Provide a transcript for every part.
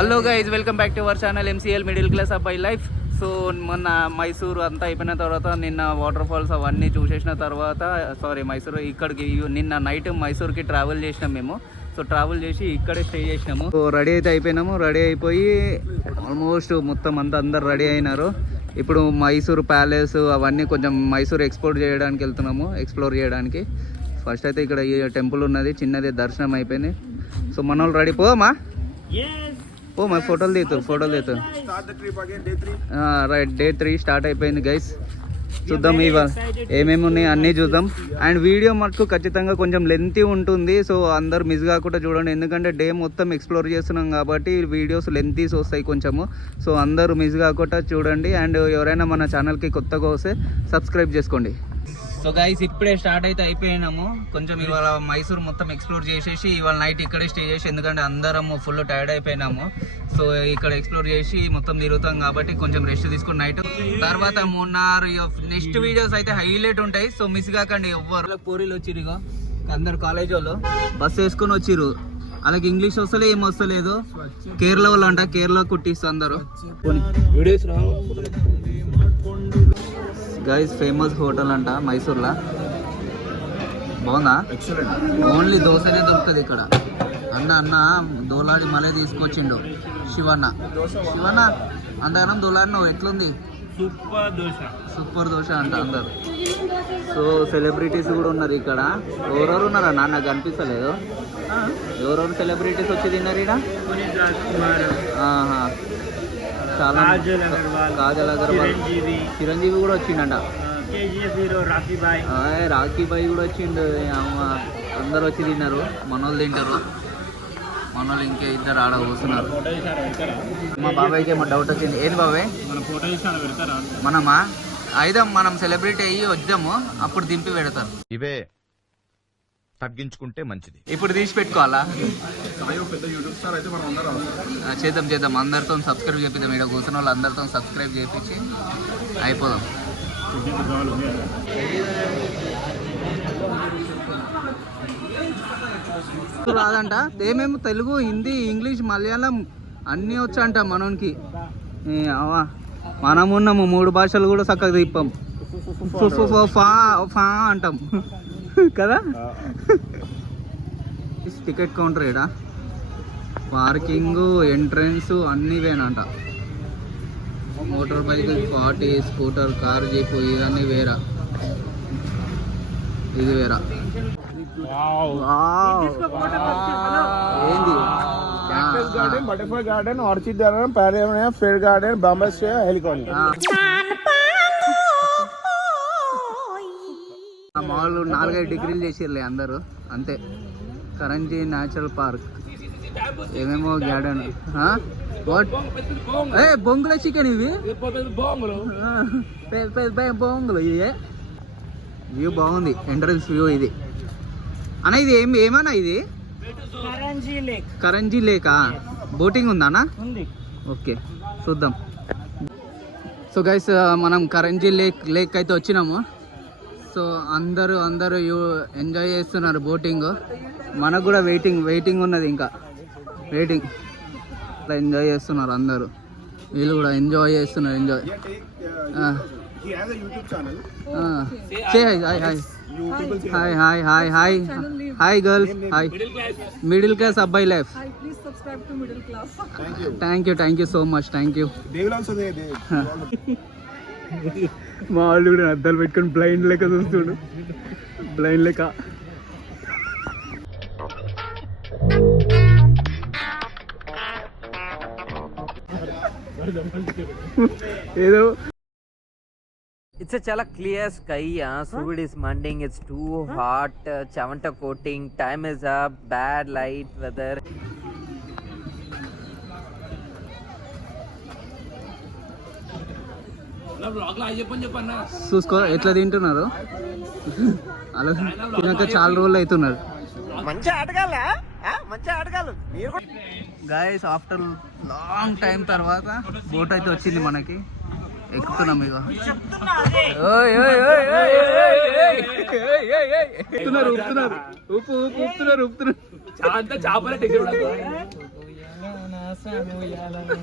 Hello guys, welcome back to our channel MCL middle class అబ్బాయి life. So మొన్న మైసూరు అంతా అయిపోయిన తర్వాత నిన్న వాటర్ ఫాల్స్ అవన్నీ చూసేసిన తర్వాత మైసూరు ఇక్కడికి నిన్న నైట్ మైసూర్కి ట్రావెల్ చేసినాం మేము. సో ట్రావెల్ చేసి ఇక్కడే స్టే చేసినాము. సో రెడీ అయితే అయిపోయినాము. రెడీ అయిపోయి ఆల్మోస్ట్ మొత్తం అంతా అందరు రెడీ అయినారు. ఇప్పుడు మైసూరు ప్యాలెస్ అవన్నీ కొంచెం మైసూరు ఎక్స్ప్లోర్ చేయడానికి ఫస్ట్ అయితే ఇక్కడ ఈ టెంపుల్ ఉన్నది, చిన్నది దర్శనం అయిపోయింది. సో మన వాళ్ళు రెడీ పోమా మా ఫోటోలు తీస్తారు రైట్. డే 3 స్టార్ట్ అయిపోయింది గైస్. చూద్దాం ఇవాళ ఏమేమి ఉన్నాయి అన్నీ చూద్దాం. అండ్ వీడియో మటుకు ఖచ్చితంగా కొంచెం లెంతీ ఉంటుంది. సో అందరు మిస్ కాకుండా చూడండి, ఎందుకంటే డే మొత్తం ఎక్స్ప్లోర్ చేస్తున్నాం కాబట్టి వీడియోస్ లెంతీస్ వస్తాయి కొంచెము. సో అందరూ మిస్ కాకుండా చూడండి. అండ్ ఎవరైనా మన ఛానల్కి కొత్తగా వస్తే సబ్స్క్రైబ్ చేసుకోండి. సో గైస్ ఇప్పుడే స్టార్ట్ అయితే అయిపోయినాము. కొంచెం ఇవాళ మైసూర్ మొత్తం ఎక్స్ప్లోర్ చేసేసి ఇవాళ నైట్ ఇక్కడే స్టే చేసి, ఎందుకంటే అందరము ఫుల్ టైర్డ్ అయిపోయినాము. సో ఇక్కడ ఎక్స్ప్లోర్ చేసి మొత్తం తిరుగుతాం కాబట్టి కొంచెం రెస్ట్ తీసుకుని నైట్ తర్వాత మున్నార్ నెక్స్ట్ వీడియోస్ అయితే హైలైట్ ఉంటాయి. సో మిస్ కాకండి. ఎవ్వరు పోరీలు వచ్చిరు, ఇక అందరు కాలేజ్ వాళ్ళు బస్సు వేసుకొని వచ్చిరు. అలాగే ఇంగ్లీష్ వస్తలే ఏం వస్తలేదు. కేరళ వాళ్ళు అంట, కేరళ కుట్టిస్తూ అందరూ వీడియోస్ గైస్. ఫేమస్ హోటల్ అంట మైసూర్లో, బాగుందా? ఓన్లీ దోశనే దొరుకుతుంది ఇక్కడ. అన్న దోలాడి మళ్ళీ తీసుకొచ్చిండు శివన్న. అంతగానం దోలాడి నువ్వు ఎట్లుంది? సూపర్ దోశ అంట అందరు. సో సెలబ్రిటీస్ కూడా ఉన్నారు ఇక్కడ. ఎవరెవరు ఉన్నారా నాకు కనిపిస్తలేదు. ఎవరెవరు సెలబ్రిటీస్ వచ్చి తిన్నారు ఇక్కడ? చాలా కాజల్ అగర్వాల్, చిరంజీవి కూడా వచ్చిండంట. రాఖీ బాయ్ కూడా వచ్చిండు. అందరు వచ్చి తిన్నారు. మనోళ్ళు తింటారు. మనోళ్ళు ఇంకా ఇద్దరు ఆడ కూర్చున్నారు. మా బాబాయ్కి ఏమో డౌట్ వచ్చింది. ఏంది బాబాయ్? మనమా అయిదాం, మనం సెలబ్రిటీ అయ్యి వద్దాము, అప్పుడు దింపి పెడతారు. ఇవే తగ్గించుకుంటే మంచిది. ఇప్పుడు తీసి పెట్టుకోవాలా? చేద్దాం. అందరితో సబ్స్క్రైబ్ చేపిద్దాం. ఇక్కడ కూర్చున్న వాళ్ళు అందరితో సబ్స్క్రైబ్ చేపించి అయిపోదాం. రాదంట ఏమేమో తెలుగు, హిందీ, ఇంగ్లీష్, మలయాళం అన్నీ వచ్చంట మనోనికి. అవా మనమున్నాము 3 భాషలు కూడా చక్కగా తిప్పాం. ఫా అంటాం కదా. టికెట్ కౌంటర్ ఏడా, పార్కింగ్, ఎంట్రన్స్ అన్నీ వేనంట. Motor bike 40, scooter, car, jeep ఇవన్నీ వేరా. ఇది వేరా. ఏంది? Garden, butterfly garden, orchid garden, paradigm fair garden, Bombay से हेलीकॉप्टर. మామూలు 4-5 డిగ్రీలు చేసిర్లే అందరూ అంతే. కరంజీ న్యాచురల్ పార్క్ ఏమేమో గార్డెన్. బొంగుల చికెన్ ఇవి, బొంగులు. ఇదే వ్యూ బాగుంది, ఎంట్రన్స్ వ్యూ ఇది అన్న. ఇది ఏమన్నా ఇది? కరంజీ లేకా? బోటింగ్ ఉందా అన్న? ఓకే చూద్దాం. సో గైస్ మనం కరంజీ లేక్ అయితే వచ్చినాము. సో అందరూ ఎంజాయ్ చేస్తున్నారు బోటింగ్. మనకు కూడా వెయిటింగ్ ఉన్నది, ఇంకా వెయిటింగ్. ఎంజాయ్ చేస్తున్నారు అందరూ, వీళ్ళు కూడా ఎంజాయ్ చేస్తున్నారు. Hi girls, hi middle class అబ్బాయి life. Thank you so much. Thank you. మా వాళ్ళు కూడా అద్దాలు పెట్టుకొని బ్లైండ్ లెక్క చూస్తుడు. బ్లైండ్ లెక్క ఏదో. It's a chala clear sky. Sud is mending. It's too hot. Chavanta coating. Time is up. Bad light weather. చూసుకో ఎట్లా తింటున్నారు. అలా తినక చాలా రోజులు అవుతున్నారు. గైస్ ఆఫ్టర్ లాంగ్ టైం తర్వాత బోట్ అయితే వచ్చింది మనకి. ఎక్కుతున్నాం ఇక. ఊపుతున్నారు. స్వామి ఉయ్యాలనే.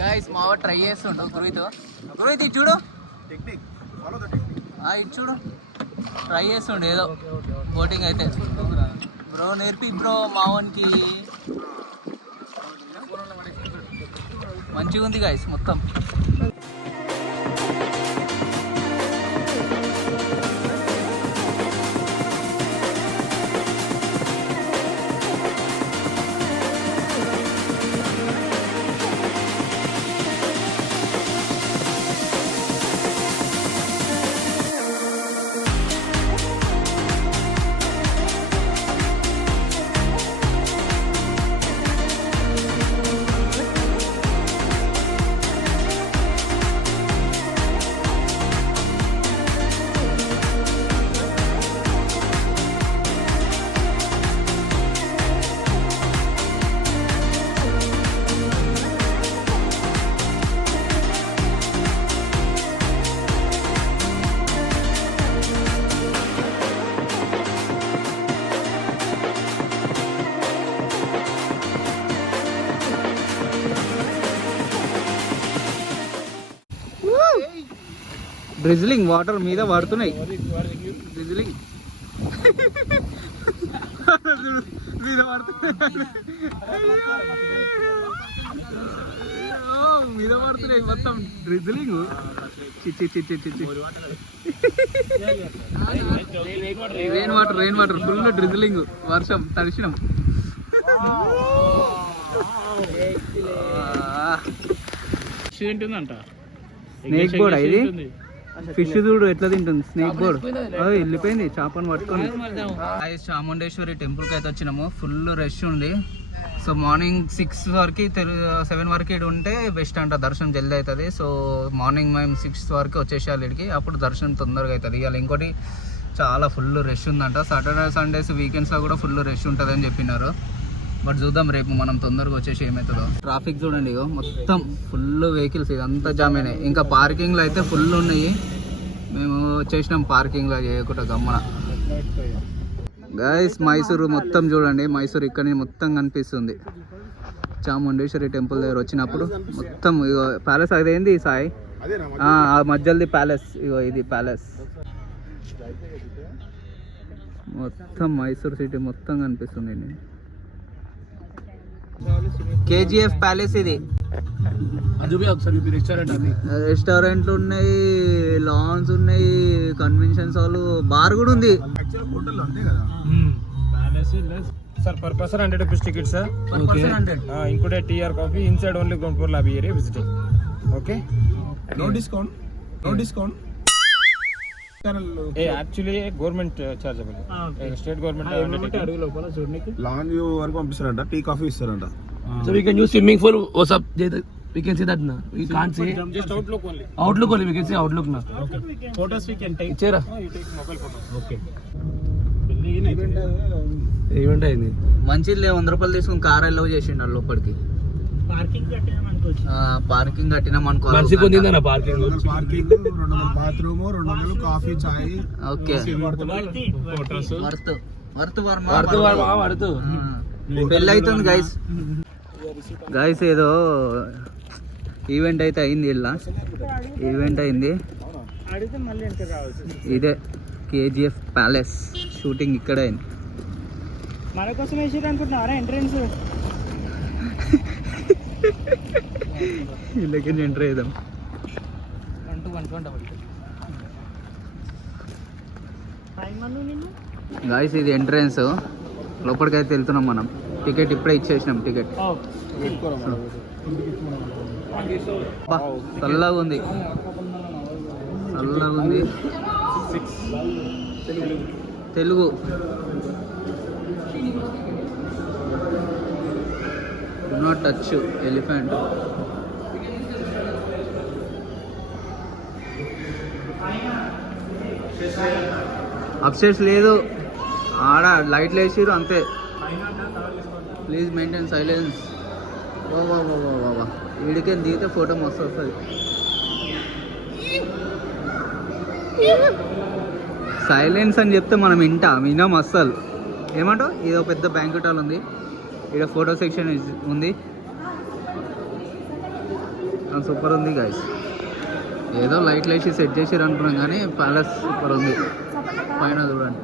గైస్ మావ ట్రై చేస్తుండు గురుయితో ఇది చూడు ఇది చూడు ట్రై చేస్తుండు ఏదో బోటింగ్ అయితే బ్రో నేర్పి బ్రో మావన్కి మంచిగా ఉంది గైస్ మొత్తం. డ్రిజిలింగ్ వాటర్ మీద పడుతున్నాయి డ్రిజిలింగ్ మీద పడుతున్నాయి మీద పడుతున్నాయి మొత్తం drizzling rain water full drizzling వర్షం తడిచినాం. ఏంటిందంట స్నేక్ బోర్డ్ ఇది ఫిష్ చూడు ఎట్లా తింటుంది స్నేక్ బోర్డ్ వెళ్ళిపోయింది చేపను పట్టుకొని. చాముండేశ్వరి టెంపుల్కి అయితే వచ్చినాము. ఫుల్ రష్ ఉంది. సో మార్నింగ్ 6 వరకు 7 వరకు ఇటు ఉంటే బెస్ట్ అంట, దర్శనం జల్దీ అవుతుంది. సో మార్నింగ్ మేము 6 వరకు వచ్చేసేయాలి ఇక్కడికి, అప్పుడు దర్శనం తొందరగా అవుతుంది. ఇవాళ ఇంకోటి చాలా ఫుల్ రష్ ఉందంట. సాటర్డే సండేస్ వీకెండ్స్లో కూడా ఫుల్ రష్ ఉంటుంది అని చెప్పినారు. బట్ చూద్దాం రేపు మనం తొందరగా వచ్చేసి ఏమవుతుందో. ట్రాఫిక్ చూడండి ఇగో మొత్తం ఫుల్ వెహికల్స్, ఇదంతా జామ్ అయినాయి. ఇంకా పార్కింగ్లో అయితే ఫుల్ ఉన్నాయి. మేము వచ్చేసినాం పార్కింగ్లో చేయకుండా గమ్మన. గైస్ మైసూరు మొత్తం చూడండి, మైసూరు ఇక్కడ మొత్తం కనిపిస్తుంది. చాముండేశ్వరి టెంపుల్ దగ్గర వచ్చినప్పుడు మొత్తం ఇగో ప్యాలెస్ అదేంది సాయి, ఆ మధ్యది ప్యాలెస్, ఇగో ఇది ప్యాలెస్. మొత్తం మైసూర్ సిటీ మొత్తం కనిపిస్తుంది. కేజీఎఫ్ ప్యాలెస్ ఇది. రెస్టారెంట్లు ఉన్నాయి, లాన్స్ ఉన్నాయి, కన్వెన్షన్స్ హాల్, బార్ కూడా ఉంది. Sir, per person 100 rupees ticket, sir. Per person 100. Included tea or coffee. Inside only ground floor lobby area visiting. Okay? No discount. No discount. Actually government chargeable. State government undertaking. Long view వరకు పంపిస్తారంట, tea coffee ఇస్తారంట. So we can use swimming pool. What's up? We can see that now. We can't see. Just outlook only. Outlook only. We can see outlook now. Okay. Photos we can take. Chera. You take mobile photo. Okay. Event అయింది. మంచిది 100 రూపాయలు తీసుకుని car allow చేసిండు లోపలికి. Parking కట్టినాం అనుకో. మనిషి పొందిందన్న పార్కింగ్. పార్కింగ్ 200 బాత్రూమ్, 200 కాఫీ చాయ్. Okay Photos. వర్త్ పెళ్ళి అవుతుంది గైస్. గైస్ ఏదో ఈవెంట్ అయితే అయింది, ఇలా ఈవెంట్ అయింది. ఇదే కేజీఎఫ్ ప్యాలెస్ షూటింగ్ ఇక్కడే అయింది. మన కోసం వేసారు అనుకుంటున్నారా ఎంట్రన్స్? ఇళ్ళకి ఎంటర్ అవుదాం. గాయస్ ఇది ఎంట్రన్స్, లోపలికి అయితే వెళ్తున్నాం మనం. టికెట్ ఇప్పుడే ఇచ్చేసినాం టికెట్. చల్లగా ఉంది, చల్లగా ఉంది. Telugu do not touch elephant. Upstairs లేదు, ఆడ లైట్లు వేసిరు అంతే. Please maintain silence. వా వీడికే దిగితే ఫోటో మస్తు వస్తుంది. సైలెన్స్ అని చెప్తే మనం వినాం అస్సలు. ఏమంటావు? ఇది ఒక పెద్ద బ్యాంక్వెట్ హాల్ ఉంది, ఇక్కడ ఫోటో సెక్షన్ ఉంది. సూపర్ ఉంది గైస్. ఏదో లైట్లు వేసి సెట్ చేసిరు అనుకున్నాం కానీ ప్యాలెస్ సూపర్ ఉంది. పైన చూడండి.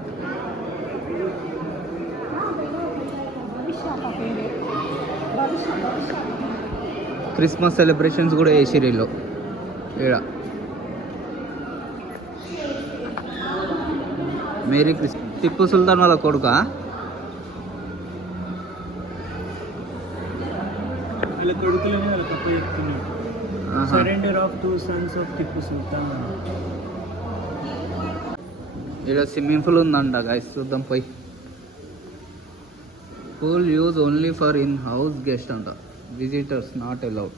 క్రిస్మస్ సెలబ్రేషన్స్ కూడా వేసిరు వీళ్ళు ఈడ. మేరీ టిప్పు సుల్తాన్ వాళ్ళ కొడుకా? వాళ్ళ కొడుకులని వాళ్ళ పప్ప చెప్తున్నాడు. Surrender of 2 sons of Tipu Sultan. ఇక్కడ స్విమ్మింగ్ పూల్ ఉందంట గైస్, చూద్దాం పోయి. Pool use only for in house guest అంట, విజిటర్స్ నాట్ అలౌడ్.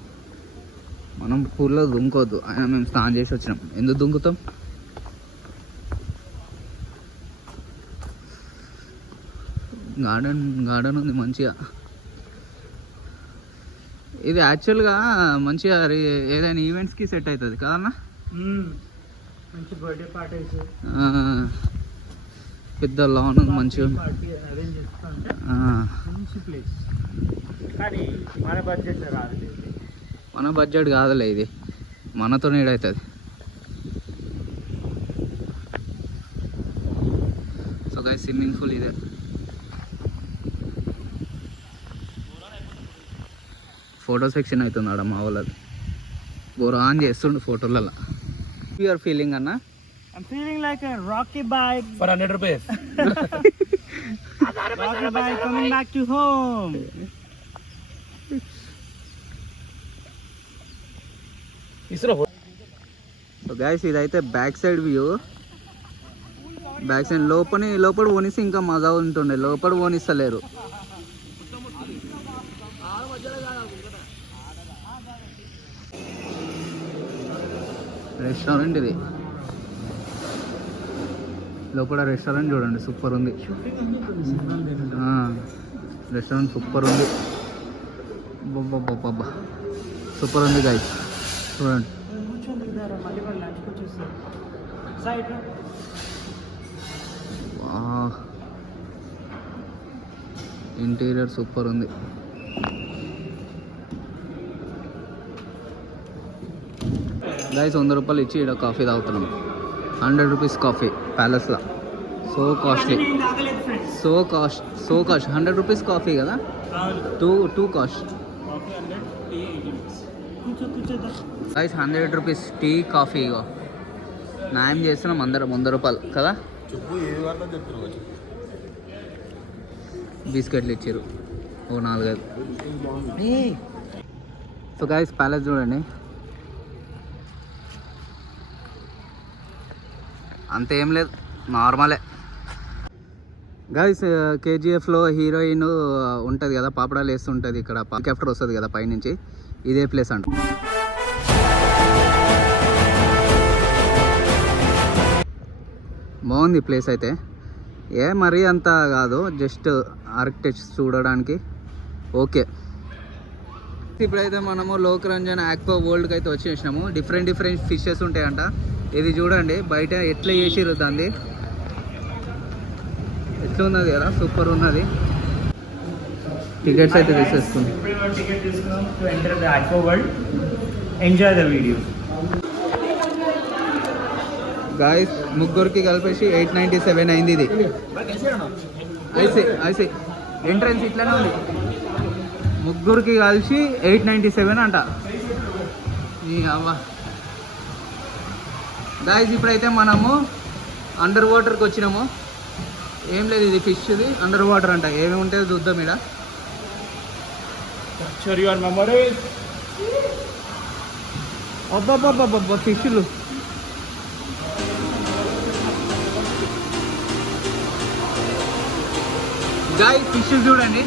మనం పూల్లో దుంకోవద్దు, ఆయన మేము స్నానం చేసి వచ్చినాం. ఎందుకు దుంకుతాం? గార్డెన్ ఉంది మంచిగా. ఇది యాక్చువల్గా మంచిగా ఏదైనా ఈవెంట్స్కి సెట్ అవుతుంది కదన్నా. మంచి బర్త్డే పార్టీస్, పెద్ద లాన్ ఉంది మంచిగా. అరేంజ్ చేస్తుంటే మంచి ప్లేస్. కానీ మన బడ్జెట్లో రాదు. మన బడ్జెట్ కాదులే, ఇది మనతో నీడవుతుంది. సో గైస్ స్విమ్మింగ్ పూల్ ఇదే. ఫోటో సెక్షన్ అవుతుంది ఆడ మా వాళ్ళది. ఆన్ చేస్తుండు ఫోటోలలో. యూఆర్ ఫీలింగ్ అన్న? I'm feeling like a rocky bike. For 100 rupees. Rocky bike coming back to home. Isro. So guys ఇదైతే back side view. Back side లోపల పోనిస్తే ఇంకా మజా ఉంటుండే, లోపల పోనిస్తలేరు. రెస్టారెంట్ ఇది, లోపల రెస్టారెంట్ చూడండి సూపర్ ఉంది. రెస్టారెంట్ సూపర్ ఉంది. బాబా సూపర్ ఉంది గైస్, చూడండి. ఇంటీరియర్ సూపర్ ఉంది. గైస్ 100 రూపాయలు ఇచ్చి ఇక్కడ కాఫీ తాగుతున్నాం. 100 రూపీస్ కాఫీ ప్యాలెస్లో. So costly, so cost. 100 rupees coffee కదా, too cost. Guys 100 rupees tea coffee. ఇగో న్యాయం చేస్తున్నాం అందరం. 100 రూపాయలు కదా. బిస్కెట్లు ఇచ్చారు ఓ 4-5. సో గైస్ ప్యాలెస్ చూడండి, అంతేం లేదు, నార్మలే. గైస్ కేజీఎఫ్లో హీరోయిన్ ఉంటుంది కదా, పాపడాలు వేస్తుంటుంది. ఇక్కడ హెలికాప్టర్ వస్తుంది కదా పైనుంచి, ఇదే ప్లేస్ అంట. బాగుంది ప్లేస్ అయితే. మరీ అంత కాదు, జస్ట్ ఆర్కిటెక్చర్ చూడడానికి ఓకే. ఇప్పుడైతే మనము లోకరంజన్ ఆక్వా వరల్డ్కి అయితే వచ్చేసినాము. డిఫరెంట్ ఫిషెస్ ఉంటాయంట. ఇది చూడండి బయట ఎట్లా చేసిర్రు, దాన్ని ఎట్లా ఉన్నది కదా, సూపర్ ఉన్నది. టికెట్స్ అయితే తీసేసుకుంది. టికెట్ తీసుకున్నాం to enter the aqua world. Enjoy the video. Guys ముగ్గురికి కలిపేసి 897 అయింది. ఇది ఐసీ ఎంట్రన్స్ ఇట్లానే ఉంది. ముగ్గురికి కలిసి 897 అంట. అవ్వ గాయస్ ఇప్పుడైతే మనము అండర్ వాటర్కి వచ్చినాము. ఏం లేదు, ఇది ఫిష్ది అండర్ వాటర్ అంట. ఏమేమి ఉంటుందో చూద్దాం. ఇక్కడ Capture your memories. అబ్బా ఫిష్లు. గాయస్ ఫిషెస్ చూడండి,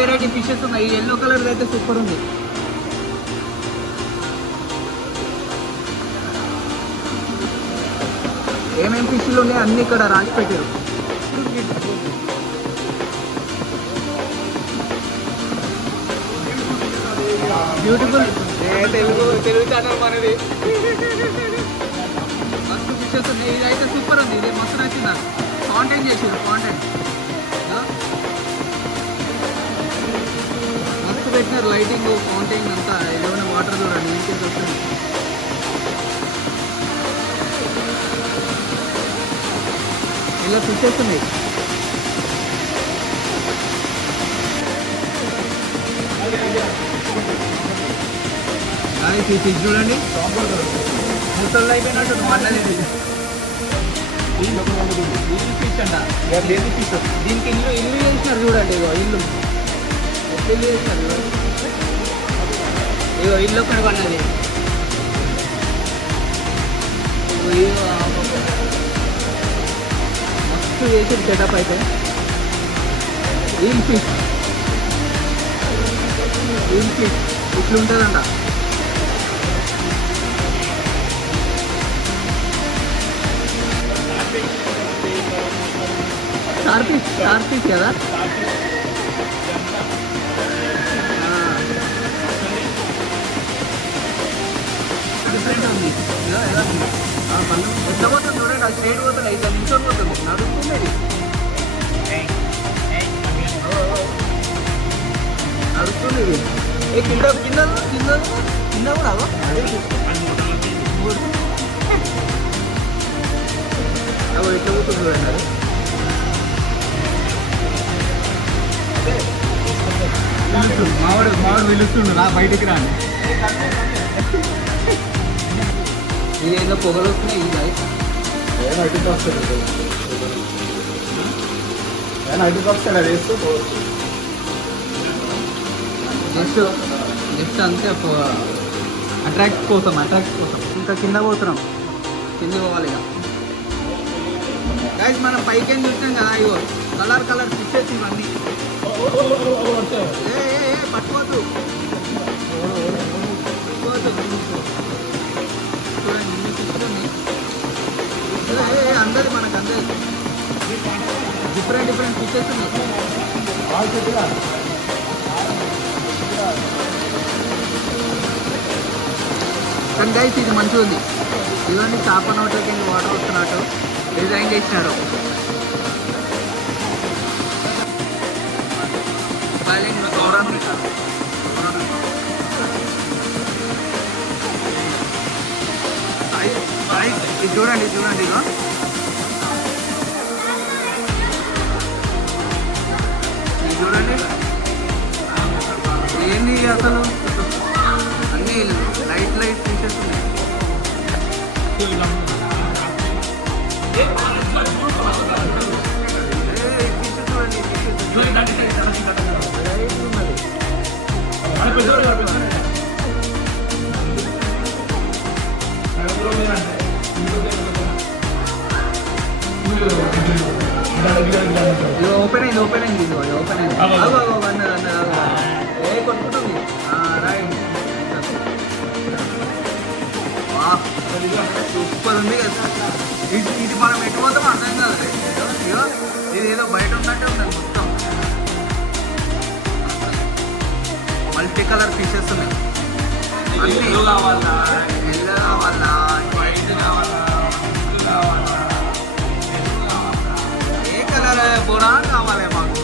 వెరైటీ ఫిషెస్ ఉన్నాయి. ఎల్లో కలర్ అయితే సూపర్ ఉంది. ఏమేమి ఫిష్లు ఉన్నాయి అన్నీ ఇక్కడ రాసి పెట్టారు. బ్యూటిఫుల్ తెలుగు ఛానల్ మనది. మస్తు పిక్చర్స్ ఉన్నాయి. ఇది అయితే సూపర్ ఉంది. ఇది మస్తు నచ్చింది నాకు. కాంటెంట్ చేసారు కాంటెంట్ మస్తు పెట్టినారు. లైటింగ్ కాంటెంట్ అంతా. ఏదైనా వాటర్ చూడండి ఇంటికి వస్తుంది. ఇలా పిక్చర్స్ ఉన్నాయి. ఈ ఫిష్ చూడండి ముసళ్ళు అయిపోయినట్టు అన్నది. ఫిష్ అంట ఫిష్. దీనికి ఇల్లు ఇల్లు చేసినారు చూడండి. ఇగో ఇల్లు ఇల్లు చేసినారు చూడండి. ఇగో ఇల్లు ఒక్కడి పన్నది. మస్తు చేసి సెటప్ అయితే. ఫిష్ ఇట్లుంటుందంట. స్టార్ఫిష్ కదా. డిఫరెంట్ ఉంది. ఎంత పోతుంది చూడండి. అది స్ట్రేట్ పోతుంది. 5 నిమిషాలు పోతుంది. నడుస్తుంది నడుస్తుంది ఇది. కింద కింద కింద కింద కూడా ఎట్లా పోతుంది చూడండి. అది మావాడు పిలుస్తుండు రా బయటికి రాని. ఇది ఏదో పొగలు వస్తున్నాయి. ఇది అటుకు వస్తాడు అటుకు వస్తాడు. అది వేస్తూ జస్ట్ అంతే అట్రాక్ట్ కోసం ఇంకా కింద పోతున్నాం. కింద పోవాలి ఇక. గైస్ మనం పైకి చూస్తాం కదా. ఇగో కలర్ ఫిషెస్ ఇవన్నీ. పట్టుకోవద్దు చూడండి ఇన్ని ఫిషెస్ ఉన్నాయి. అందరి మనకు అందరి డిఫరెంట్ ఫిషెస్ ఉన్నాయి. కానీ గైస్ ఇది మంచిగా ఉంది. ఇవన్నీ చేప నోట్లకి వాటర్ వస్తున్నట్టు డిజైన్ చేసినారు. ఇది చూడండి ఇక ఇది చూడండి ఏంది అసలు. అన్నీ లైట్ ఫీచర్స్ ఉన్నాయి. ఓపెన్ అయింది కొట్టుకుంటుంది. రైట్ సూపర్ ఉంది కదా. ఇది మనం ఎటు పోతాం అర్థం కాదు. ఇది ఏదో బయట ఉన్నట్టే ఉంది మొత్తం. మల్టీ కలర్ ఫిషెస్ ఉన్నాయి. ఎల్లో కావాలా ఏ కలర్ బోడా కావాలి మాకు.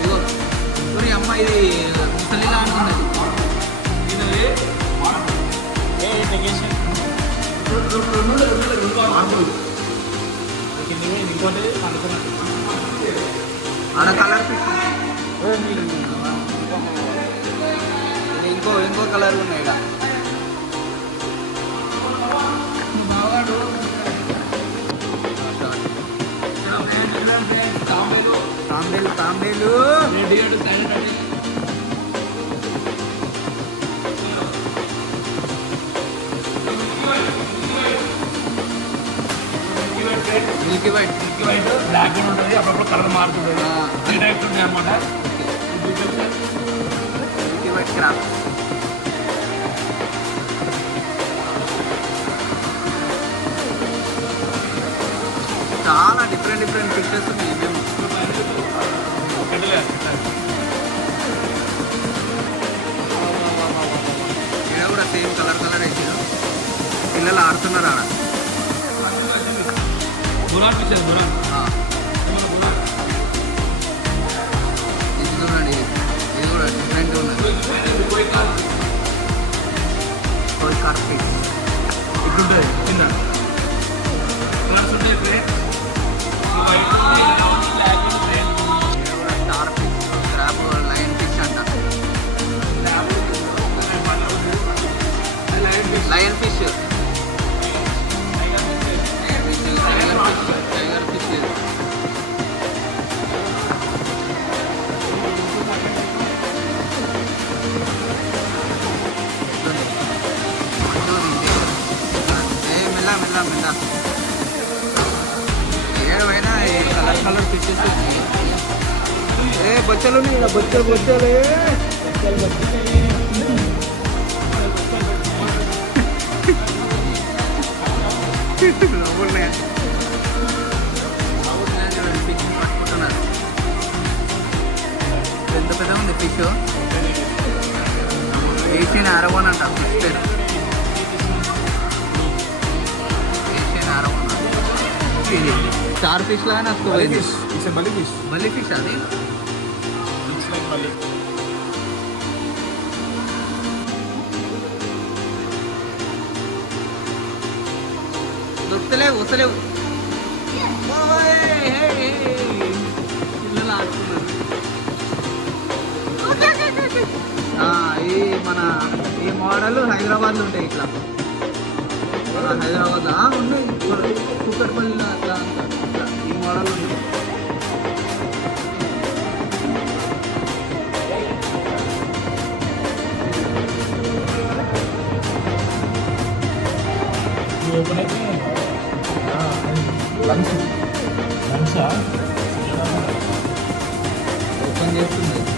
ఇగో అమ్మ ఇది ముసలిలా అంటున్నది. ఆడ కలర్ ఫిష్ ఇంకో కలర్ ఉన్నాయి. తాంబేలు మిల్కీ వైట్ బ్లాక్ ఉంటుంది. అప్పుడప్పుడు కలర్ మారుతుంది. త్రీ టైప్స్ ఉంటాయి అన్నమాట. Milky white craft. పిల్లలు ఆడుతున్నారు ఆడ. बुरान पीछे बुरान ఇది చూడండి, ఇది కూడా డిఫరెంట్ ఉన్నది. కోయి కార్పెట్ ఇట్లుంటుంది కింద కలర్స్ ఉంటాయి plate star fish, crab, lion fish అంట. Lion fish, tiger fish. మెల్ల మెల్ల మెల్ల ఏమైనా కలర్ కలర్ ఫిషెస్. ఏ బచ్చలు ఉన్నాయి ఇక్కడ, బచ్చలు బచ్చలే. నవ్వున్నాయి. ఫిష్ పట్టుకుంటున్నారు. పెద్ద పెద్ద ఉంది ఫిష్. ఏషియన్ ఆరవన్ అంట ఫిష్ పేరు. ఏషియన్ ఆరవన్. ఇది స్టార్ ఫిష్ లాగా నాకు It's a belly fish. మళ్ళీ ఫిష్ అది. Looks like belly. దొరుకుతలేవు, వస్తలేవు. పిల్లలు ఆడుతున్నారు. ఈ మన ఈ మోడల్ హైదరాబాద్లో ఉంటాయి ఇట్లా. హైదరాబాద్ ఉన్నాయి, కుక్కట్పల్లిలో అట్లా అంతా ఇట్లా ఈ మోడల్ ఉంది. ఓపెన్ అయితే లంగ్స్ ఓపెన్ చేస్తుంది.